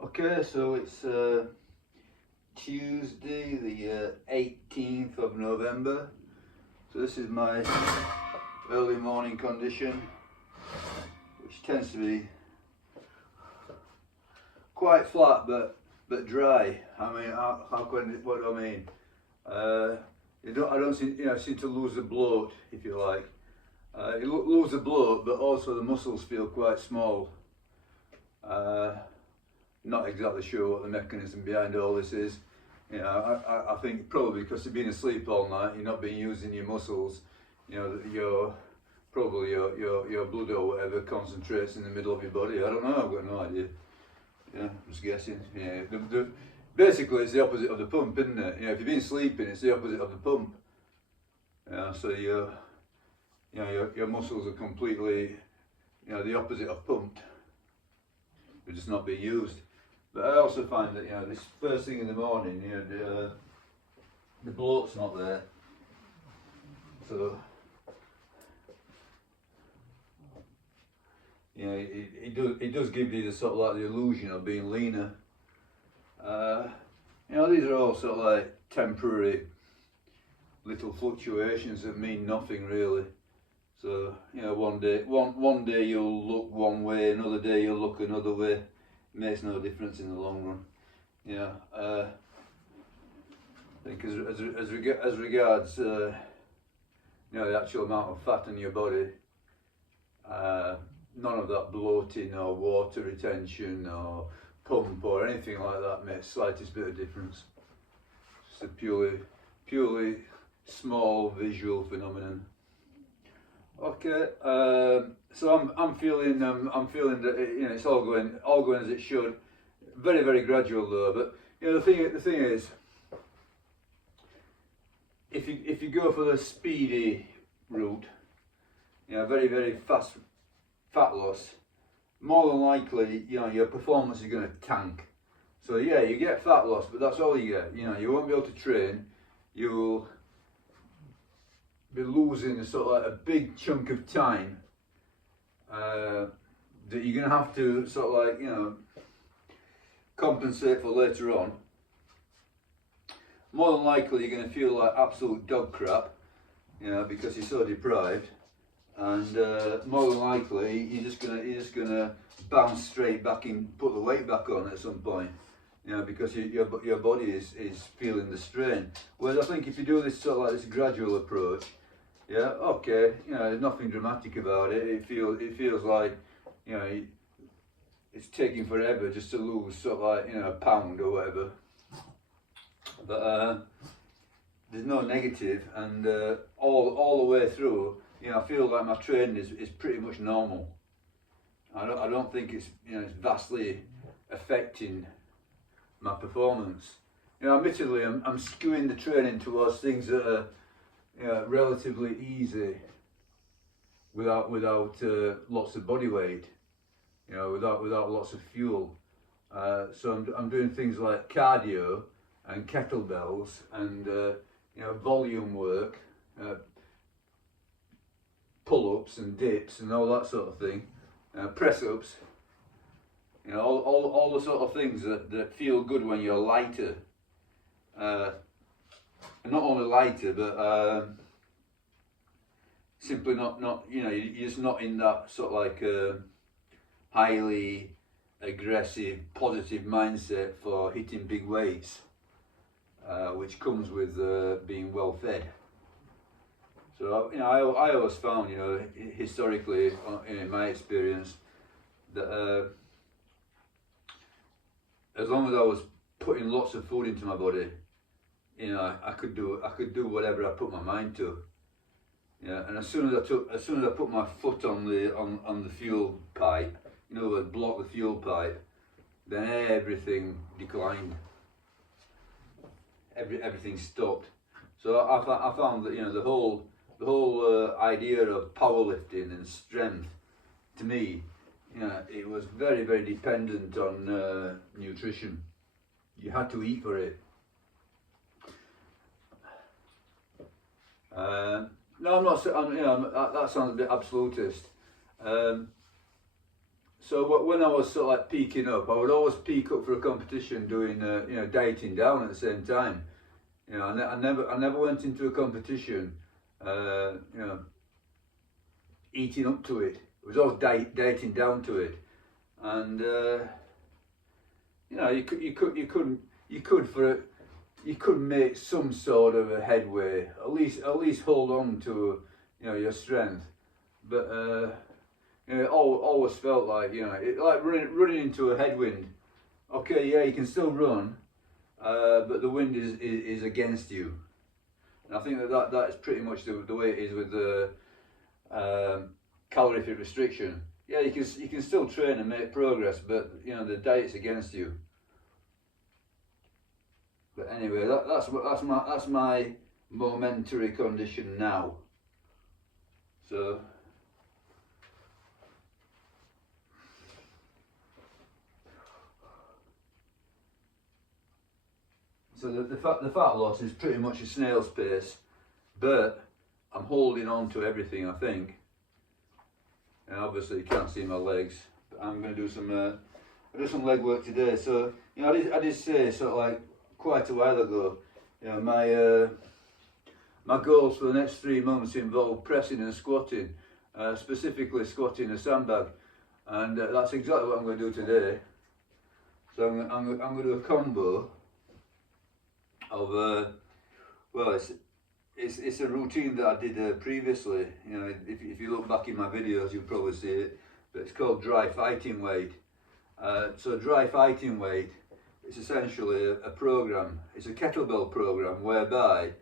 Okay, so it's Tuesday, the 18th of November. So this is my early morning condition, which tends to be quite flat but dry. I mean, what do I mean? I don't seem to lose the bloat, if you like. You lose the bloat, but also the muscles feel quite small. Not exactly sure what the mechanism behind all this is. You know, I think probably because you've been asleep all night, you're not been using your muscles. You know, your blood or whatever concentrates in the middle of your body. I don't know. I've got no idea. Yeah, I'm just guessing. Yeah, basically it's the opposite of the pump, isn't it? You know, if you've been sleeping, it's the opposite of the pump. Yeah, so your muscles are completely, the opposite of pumped. They're just not being used. But I also find that this first thing in the morning, the bloat's not there, so it does give you the sort of like the illusion of being leaner. These are all sort of like temporary little fluctuations that mean nothing really. So one day you'll look one way, another day you'll look another way. It makes no difference in the long run. I think as regards the actual amount of fat in your body, none of that bloating or water retention or pump or anything like that makes slightest bit of difference. It's a purely small visual phenomenon. Okay, so I'm feeling that it's all going as it should. Very very gradual though, but the thing is, if you go for the speedy route, very very fast fat loss, more than likely your performance is going to tank. So yeah, you get fat loss, but that's all you get. You won't be able to train. You'll be losing sort of like a big chunk of time that you're going to have to sort of like compensate for later on. More than likely you're going to feel like absolute dog crap, because you're so deprived, and more than likely you're just gonna bounce straight back in, put the weight back on at some point. Because your body is feeling the strain. Whereas I think if you do this sort of like this gradual approach, there's nothing dramatic about it. It feels like it's taking forever just to lose sort of like a pound or whatever. But there's no negative, and all the way through, I feel like my training is pretty much normal. I don't think it's it's vastly affecting my performance. Admittedly, I'm skewing the training towards things that are relatively easy, without lots of body weight, without lots of fuel. So I'm doing things like cardio and kettlebells and volume work, pull-ups and dips and all that sort of thing, press-ups. All the sort of things that feel good when you're lighter. Not only lighter, but simply not you're just not in that sort of like highly aggressive, positive mindset for hitting big weights, which comes with being well fed. So I always found historically, in my experience, that as long as I was putting lots of food into my body, I could do whatever I put my mind to. And as soon as I put my foot on the fuel pipe, block the fuel pipe, then everything declined. Everything stopped. So I found that the whole idea of powerlifting and strength, to me, it was very very dependent on nutrition. You had to eat for it. No, I'm not. That sounds a bit absolutist. So when I was sort of like peaking up, I would always peak up for a competition doing you know, dieting down at the same time. You know, I never went into a competition you know, eating up to it. It was always dieting down to it, and you know, you could make some sort of a headway, at least hold on to, you know, your strength, but you know, it always felt like, you know, like running into a headwind. Okay, yeah, you can still run, but the wind is against you, and I think that is pretty much the way it is with the calorific restriction. Yeah, you can still train and make progress, but you know, the diet's against you. But anyway, that's my momentary condition now. So the fat loss is pretty much a snail's pace, but I'm holding on to everything, I think. And obviously you can't see my legs, but I'm going to do some leg work today. So, you know, I did say sort of like quite a while ago, you know, my goals for the next 3 months involve pressing and squatting, specifically squatting a sandbag, and that's exactly what I'm going to do today. So I'm going to do a combo of well, it's a routine that I did previously. You know, if you look back in my videos, you'll probably see it. But it's called dry fighting weight. So dry fighting weight is essentially a program. It's a kettlebell program whereby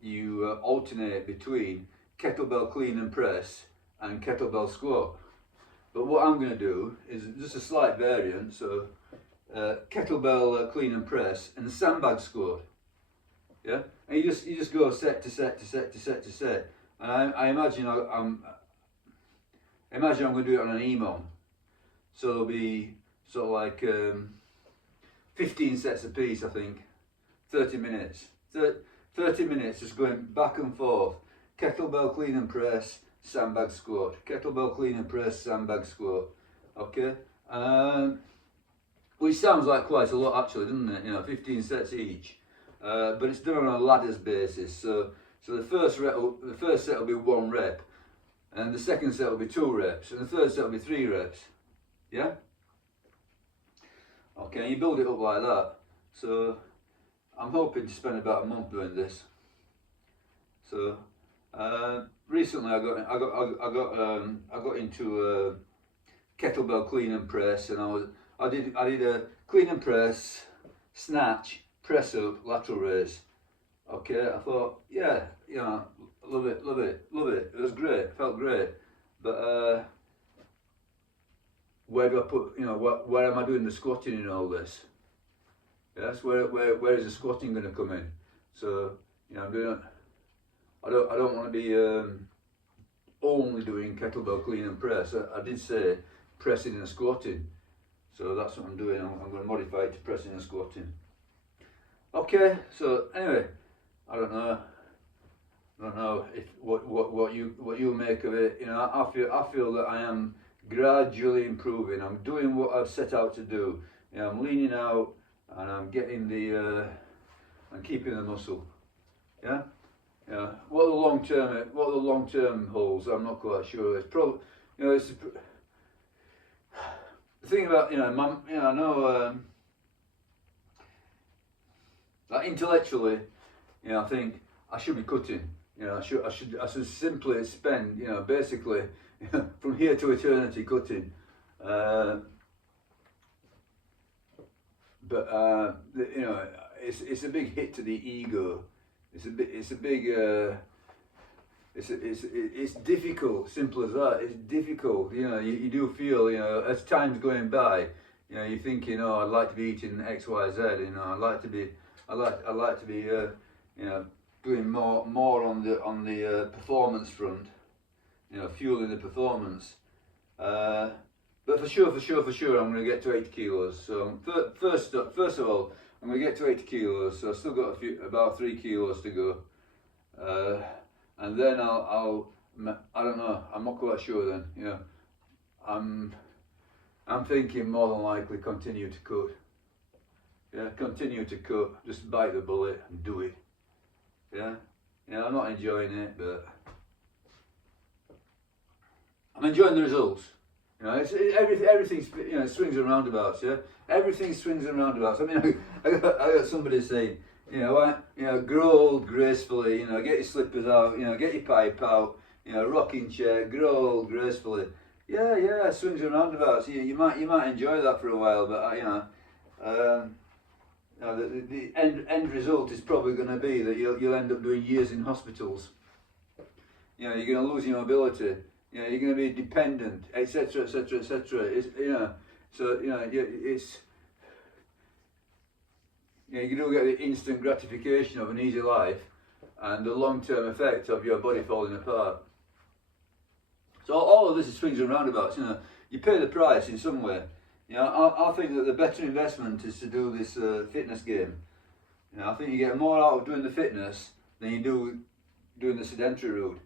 you alternate between kettlebell clean and press and kettlebell squat. But what I'm going to do is just a slight variant. So kettlebell clean and press and sandbag squat. Yeah, and you just go set to set to set to set to set, and I imagine I'm going to do it on an EMOM, so there'll be sort of like 15 sets a piece, I think, 30 minutes, 30 minutes just going back and forth, kettlebell clean and press, sandbag squat, kettlebell clean and press, sandbag squat, okay, which sounds like quite a lot actually, doesn't it? You know, 15 sets each. But it's done on a ladders basis. So the first set will be 1 rep, and the second set will be 2 reps, and the third set will be 3 reps. Yeah. Okay, you build it up like that. So I'm hoping to spend about a month doing this. So recently I got into kettlebell clean and press, and I did a clean and press, snatch, press up, lateral raise. Okay, I thought, yeah, you know, love it. It was great, felt great. But where do I put, you know, where am I doing the squatting in all this? Yes, where is the squatting going to come in? So, you know, I don't want to be only doing kettlebell clean and press. I did say pressing and squatting. So that's what I'm doing. I'm going to modify it to pressing and squatting. Okay, so anyway, I don't know if what you make of it. You know, I feel that I am gradually improving. I'm doing what I've set out to do. You know, I'm leaning out and I'm getting I'm keeping the muscle. Yeah, yeah. What the long term holds, I'm not quite sure. It's probably, you know, it's the thing about, you know, I know. Like intellectually, you know, I think I should be cutting. You know, I should simply spend, you know, basically, you know, from here to eternity cutting. But you know, it's a big hit to the ego. It's difficult. Simple as that. It's difficult. You know, you do feel, you know, as time's going by, you know, you're thinking, oh, I'd like to be eating X, Y, Z. You know, I'd like to be, you know, doing more on the performance front, you know, fueling the performance. But for sure, I'm going to get to 80 kilos. So first of all, I'm going to get to 80 kilos. So I've still got about 3 kilos to go, and then I don't know. I'm not quite sure then. You know, I'm thinking more than likely continue to cut. Yeah, continue to cut. Just bite the bullet and do it. Yeah, yeah. I'm not enjoying it, but I'm enjoying the results. You know, everything swings and roundabouts. Yeah, everything swings and roundabouts. I mean, I got somebody saying, grow old gracefully. You know, get your slippers out. You know, get your pipe out. You know, rocking chair. Grow old gracefully. Yeah, swings and roundabouts. You might enjoy that for a while, but the end result is probably going to be that you'll end up doing years in hospitals. You know, you're going to lose your mobility. You know, you're going to be dependent, etc., etc., etc. You do get the instant gratification of an easy life, and the long-term effect of your body falling apart. So all of this is swings and roundabouts. You know, you pay the price in some way. You know, I think that the better investment is to do this fitness game. You know, I think you get more out of doing the fitness than you do doing the sedentary route.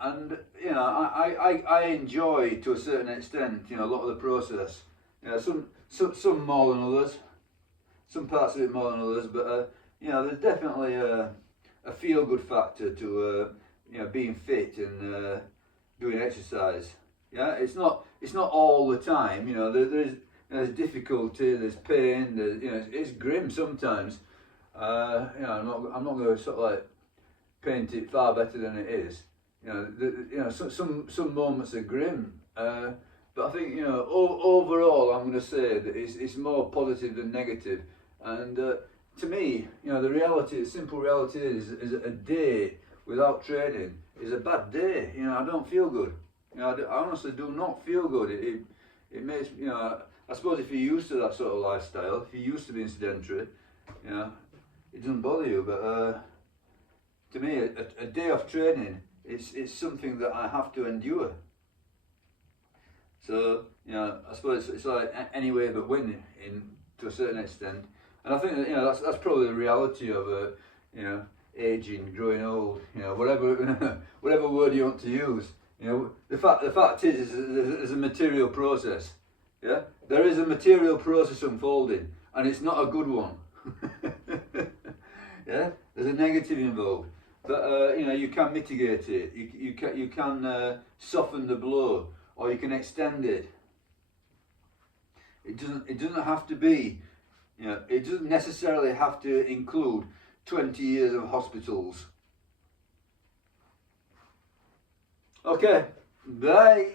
And you know, I enjoy to a certain extent, you know, a lot of the process. You know, some more than others, some parts of it more than others, but you know, there's definitely a feel-good factor to being fit and doing exercise. Yeah, it's not all the time. You know, there's difficulty, there's pain, it's grim sometimes. I'm not going to sort of like paint it far better than it is. Some moments are grim, but I think overall I'm going to say that it's more positive than negative. And to me, the simple reality is a day without training is a bad day. You know, I don't feel good. You know, I honestly do not feel good. It makes I suppose if you're used to that sort of lifestyle, if you're used to being sedentary, it doesn't bother you. But to me, a day of training, it's something that I have to endure. So I suppose it's like any way but win to a certain extent. And I think that that's probably the reality of aging, growing old. Whatever whatever word you want to use. The fact is there's a material process. Yeah, there is a material process unfolding, and it's not a good one. Yeah, there's a negative involved, but you can mitigate it. You can soften the blow, or you can extend it. It doesn't have to be. It doesn't necessarily have to include 20 years of hospitals. Okay, bye.